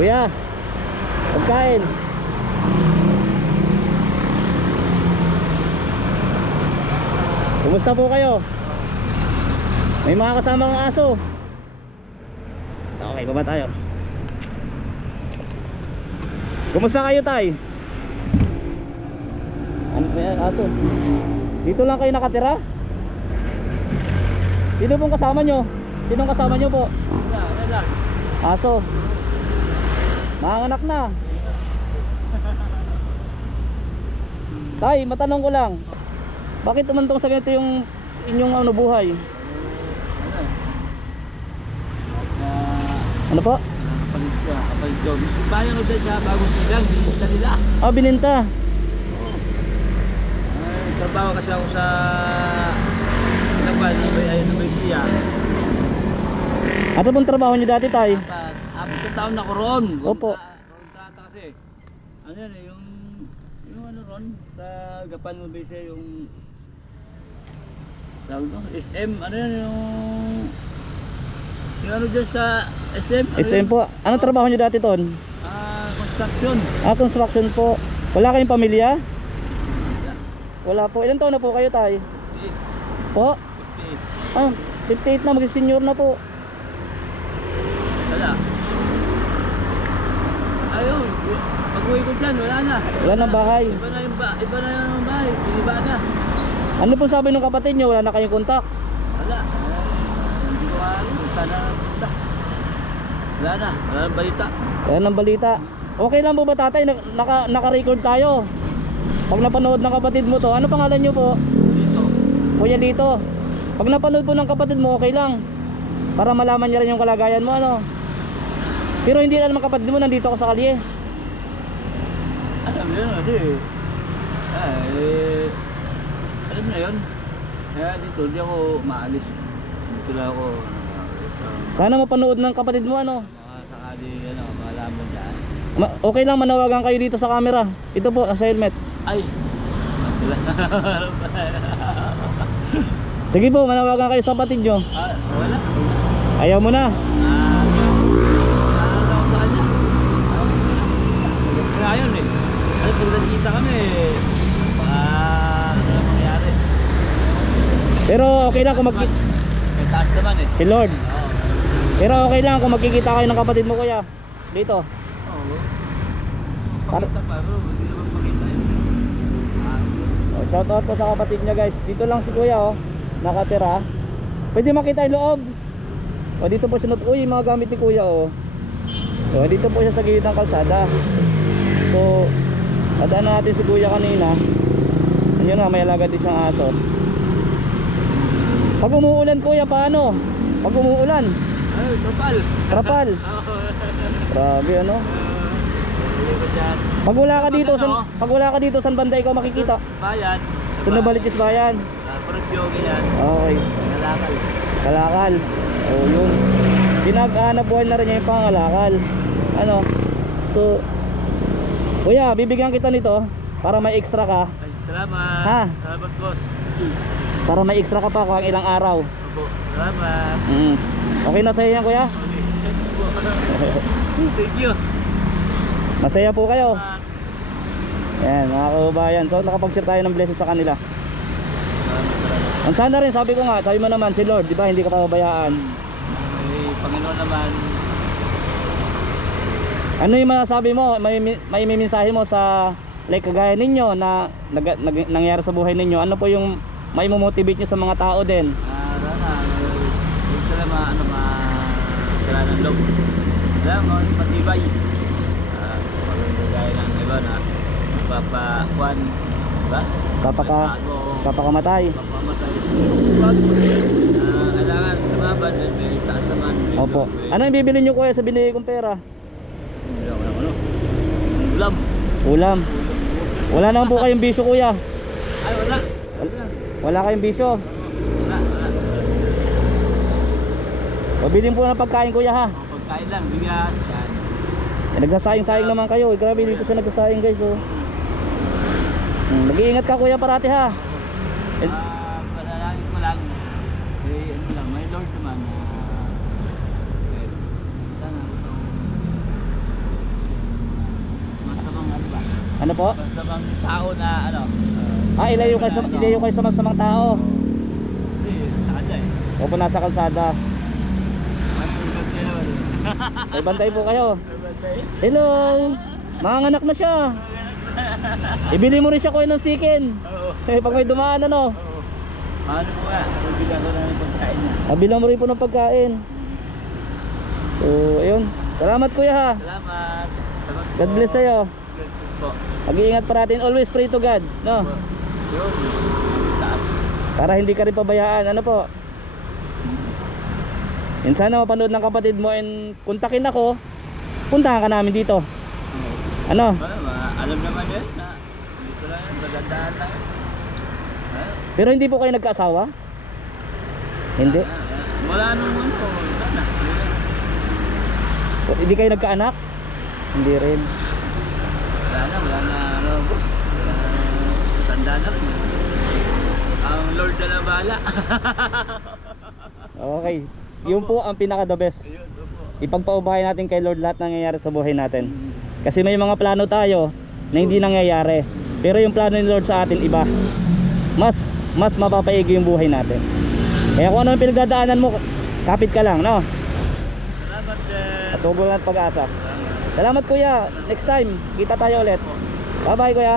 Kuya, pagkain. Kumusta po kayo? May mga kasamang aso. Okay, baba tayo. Kumusta kayo, tay? Ano ba yan, aso? Dito lang kayo nakatira? Sino pong kasama nyo? Sinong kasama nyo po? Aso. Manganak na. Tay, matanong ko lang. Bakit umantong sa ganito yung inyong ano buhay? Ano po? Kapalit ko. Bayan ko dyan sa bagong silang, bininta nila. Ah, bininta. Trabaho kasi ako sa Laban, Nabay siya. Ano pong trabaho nyo dati, tay? Apat na taon na ko ron. Opo. Kontrata kasi. Ano yan eh, yung ano ron, sa Gapan Nabay siya yung tawag ko, SM, ano yan yung ano dyan sa SM. SM po. Anong trabaho nyo dati, ton? Construction. Ah, construction po. Wala kayong pamilya? Wala po. Ilan taon na po kayo, tay? 58. Po? Ah, 58 na, mag-senior na po. Wala. Ayun, pag-uwi ko dyan, wala na. Wala nang bahay. Iba na yung bahay, iniba na. Ano po sabi ng kapatid nyo? Wala na kayong kontak? Wala. Hindi ko alam, sana punta. Wala nang balita. Wala nang balita. Okay lang po ba, tatay? Naka-record tayo. Pag napanood ng kapatid mo to, ano pangalan nyo po? Dito. Kuya Lito. Pag napanood po ng kapatid mo, okay lang. Para malaman niya rin yung kalagayan mo, ano. Pero hindi alam ng kapatid mo, nandito ako sa kalye. Alam mo yun, kasi alam na yun. Kaya dito, hindi ako maalis. Dito lang ako. Sana mapanood ng kapatid mo, ano. Mga sakali, malaman dyan. Okay lang manawagan kayo dito sa camera. Ito po, sa helmet. Ay! Wala. Sige po, manawagan kayo sa kapatid nyo. Wala. Ayaw mo na. Naalala ko sa kanya. Ngayon eh. Ay, pag nagkita kami, ano na mangyari. Pero okay lang kung magkita. May taas naman eh. Si Lord. Oo. Pero okay lang kung magkikita kayo ng kapatid mo, kuya. Dito. Oo. Pakita pa, bro. Hindi naman pakita yun. Oh, shout out po sa kapatid niya, guys. Dito lang si kuya, oh. Nakatira. Pwede makita yung loob. O, dito po siya. Uy, yung mga gamit ni kuya, oh. So, dito po siya sa gilid ng kalsada. So, nadaan natin si kuya kanina. Ayun na, may alaga din siyang aso. Pag umuulan, kuya, paano? Pag umuulan, Ay, trapal. trapal. Grabe, ano? Hindi ko dyan. Pag wala ka dito, saan banda ikaw makikita? Bayan. Sa Nabaliches Bayan. Paragyoga yan. Okay. Kalakal. Kalakal. Oh, yun. Pinag-ahanap buhay na rin niya yung pangalakal. Ano? So, kuya, bibigyan kita nito para may extra ka. Ay, salamat. Ha? Salamat, boss. Para may extra ka pa kung ilang araw. Opo. Salamat. Okay na sa'yo yan, kuya? Thank you. Masaya po kayo. Yan, mga kababayan. So, nakapag-share tayo ng blessing sa kanila. Ang sana rin, sabi ko nga, sabi mo naman si Lord, di ba, hindi ka pababayaan. Ay, Panginoon naman. Ano yung masasabi mo, may mensahe mo sa like kagaya ninyo na nangyari sa buhay ninyo? Ano po yung may motivate nyo sa mga tao din? Sana, huwag sila sila ng loob. Sila, matibay. Pagkagaya ng iba na papakuan, diba? Papakamatay. Papamatay. Pag kailangan lumaban, may taas naman. Opo. Ano yung bibili nyo, kuya, sa binigay kong pera? Ulam. Ulam. Wala naman po kayong bisyo, kuya. Ay, wala. Wala kayong bisyo. Wala. Pabilin po ng pagkain, kuya, ha. Pagkain lang, bigas. Yan. Nagsasayang-sayang naman kayo. Grabe, dito siya nagsasayang, guys, oh. Mag-iingat ka, kuya, parati, ha. Panalangin ko lang. Ano lang, may Lord naman. Sana itong Ano po? Sa mga tao na ano. Ilayo kayo sa masamang tao. Kasi sa kanya eh. Opo, nasa kalsada. Mas tulad niya naman eh. May bantay po kayo. Nabatay. Hello! Manganganak na siya. Ibili mo rin siya kuya ng sikin. Oo. Pag may dumaan ano. Oo. Ano po nga, bigyan ko na ng pagkain niya. Bilang mo rin po ng pagkain. So, ayun. Salamat kuya ha. Salamat. Salamat po. God bless sa'yo. God bless po. Mag-iingat parating. Always pray to God. No? Yun. Taas. Para hindi ka rin pabayaan. Ano po? Yan, sana mapanood ng kapatid mo and kontakin ako. Puntahan ka namin dito. Ano? Alam naman yun na dito lang yun, magandaan lang yun. Pero hindi po kayo nagkaasawa? Hindi? Wala naman po. Sana. Hindi kayo nagkaanak? Hindi rin. Wala na ano boss. Tanda na rin. Ang Lord na lang bahala. Okay. Yun po ang pinaka the best. Ayun po. Ipagpaubahay natin kay Lord lahat nangyayari sa buhay natin. Kasi may mga plano tayo na hindi nangyayari. Pero yung plano ni Lord sa atin iba. Mas mapapaigi yung buhay natin. Kaya kung ano yung pinagdadaanan mo, kapit ka lang, no? Salamat sir. Patubo lang at pag-asa. Salamat kuya. Next time, kita tayo ulit. Bye bye kuya.